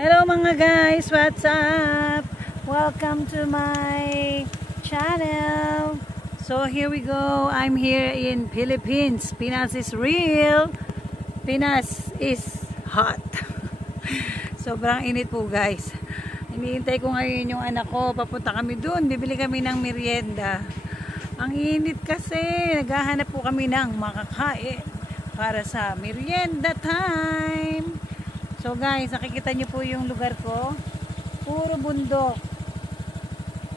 Hello mga guys, what's up? Welcome to my channel. So here we go. I'm here in Philippines. Pinas is real. Pinas is hot. Sobrang init po guys. Iniintay ko ngayon yung anak ko. Papunta kami dun. Bibili kami ng merienda. Ang init kasi. Naghahanap po kami ng makakain para sa merienda time. So guys, nakikita nyo po yung lugar ko. Puro bundok.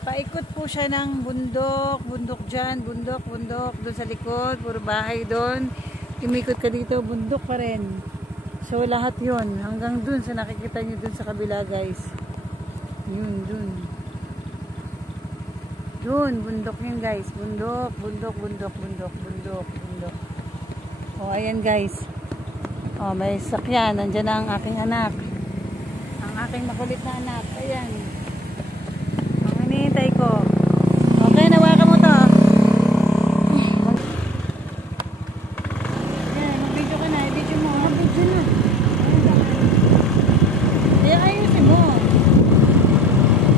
Paikot po siya ng bundok. Bundok dyan, bundok. Doon sa likod, puro bahay doon. Imikot ka dito, bundok pa rin. So lahat yun. Hanggang dun sa nakikita nyo dun sa kabila guys. Yun, dun. Dun, bundok yun guys. Bundok. O ayan guys. Oh, may sakyan. Nandiyan na ang aking anak. Ang aking makulit na anak. Ayan. Ang hinihintay ko. Okay, nawakan mo to. Ayan, mag-video ka na. I-video mo. Mag-video na. Ayan, ayusin mo.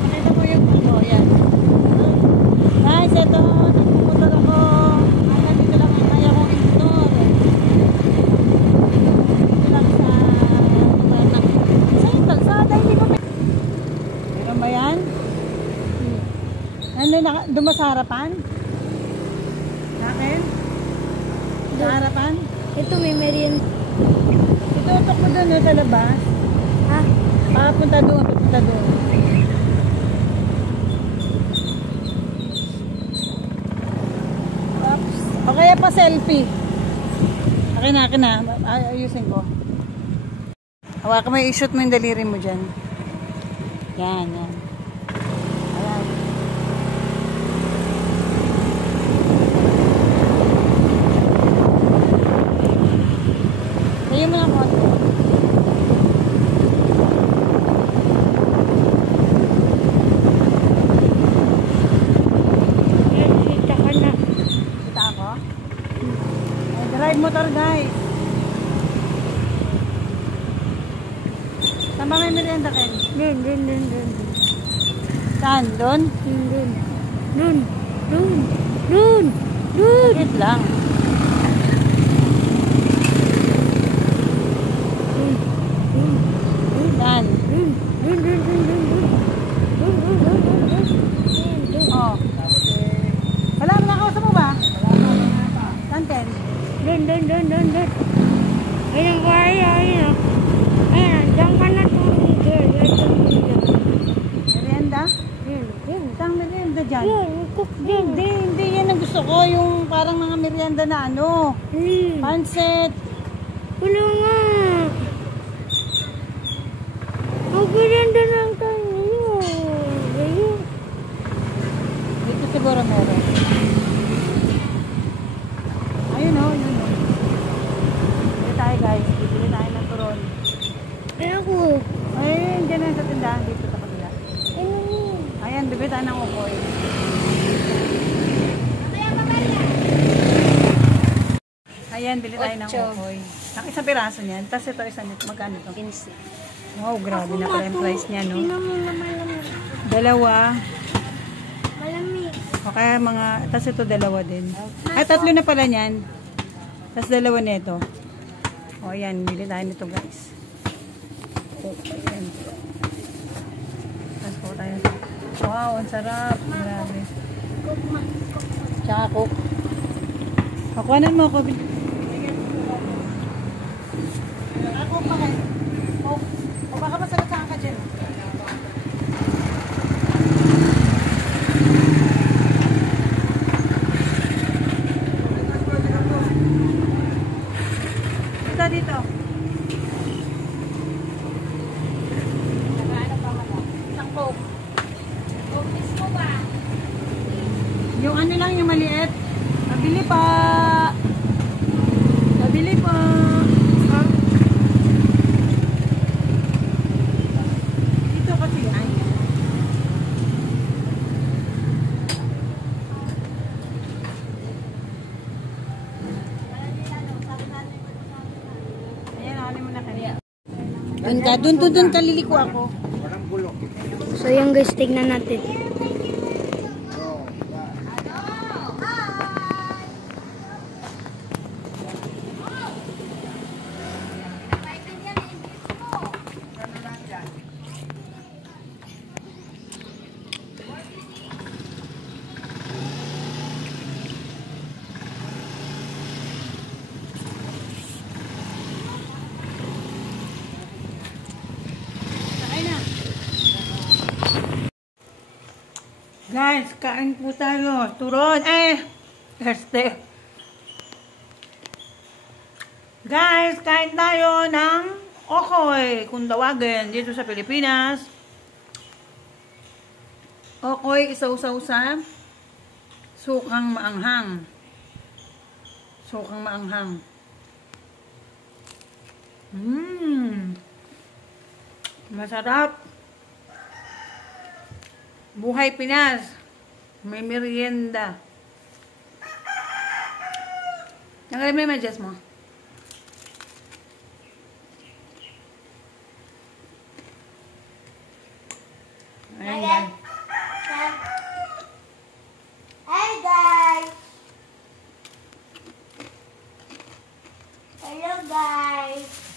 Nakita mo yung ano. Ayan. Guys, ito. Nagpupunta ako. Dito lang ang kaya kong i-store. Meron ba yan? Ano na, duma sa harapan? Nakin? Sa harapan? Ito may merienda. Itutok mo doon sa labas. Ha? Papunta doon. Oops. O kaya pa selfie. Akin na. Ayusin ko. Hawakan mo, i-shoot mo yung daliri mo dyan. Yan. Ayan. Tayo mo na ako. Kita ka na. Kita ako? Drive motor guys. Saan ba may merienda kayo? Dun. Saan? Doon? Dun. Wait lang. Saan? Oh. Wala mo nakausap mo ba? Saan, Ten? Dun. Ayun ko, ayun. Ayan, dyan ka na tumigil. Merienda? Yun. Saan merienda dyan? Yun, cook din. Hindi yan ang gusto ko. Yung parang mga merienda na ano. Pansit. Wala nga. Ang merienda lang tayo. Ayun. Dito siguro meron. Ayun o. Bili tayo guys. Bili tayo ng turon. Ako. Ayun, dyan na sa tindahan. Dito sa kabila. Ayan, bibili tayo ng ukoy. Ayan, bili tayo ng ukoy. Ang isang piraso niyan. Tapos ito, isang nito. Magkano ito? 15. Wow, grabe na pala yung price niya, no? Tingnan mo na malamig. Dalawa. Malamig. O kaya mga, tapos ito dalawa din. Ay, tatlo na pala niyan. Tapos dalawa nito. O, ayan, bili tayo nito, guys. Ayan. Tapos po tayo. Wow, ang sarap. Grabe. Tsaka cook. Pakuanan mo ako. Ako pa kayo. O baka masalat saan ka dyan. Dito. Nakaano pa mala? Isang coke. Coke mismo ba? Yung ano lang, yung maliit. Nabili pa. Dito kasi ay. Dun kaliliko ako. So yung guys, tignan natin. Guys, kain po tayo. Turon. Guys, kain tayo ng okoy. Kung tawagin dito sa Pilipinas. Okoy, isaw-saw sa sukang maanghang. Sukang maanghang. Masarap. Buhay Pinas. May merienda. Nagalim mo yung medyas mo. Ayan, guys. Hi guys! Hello guys!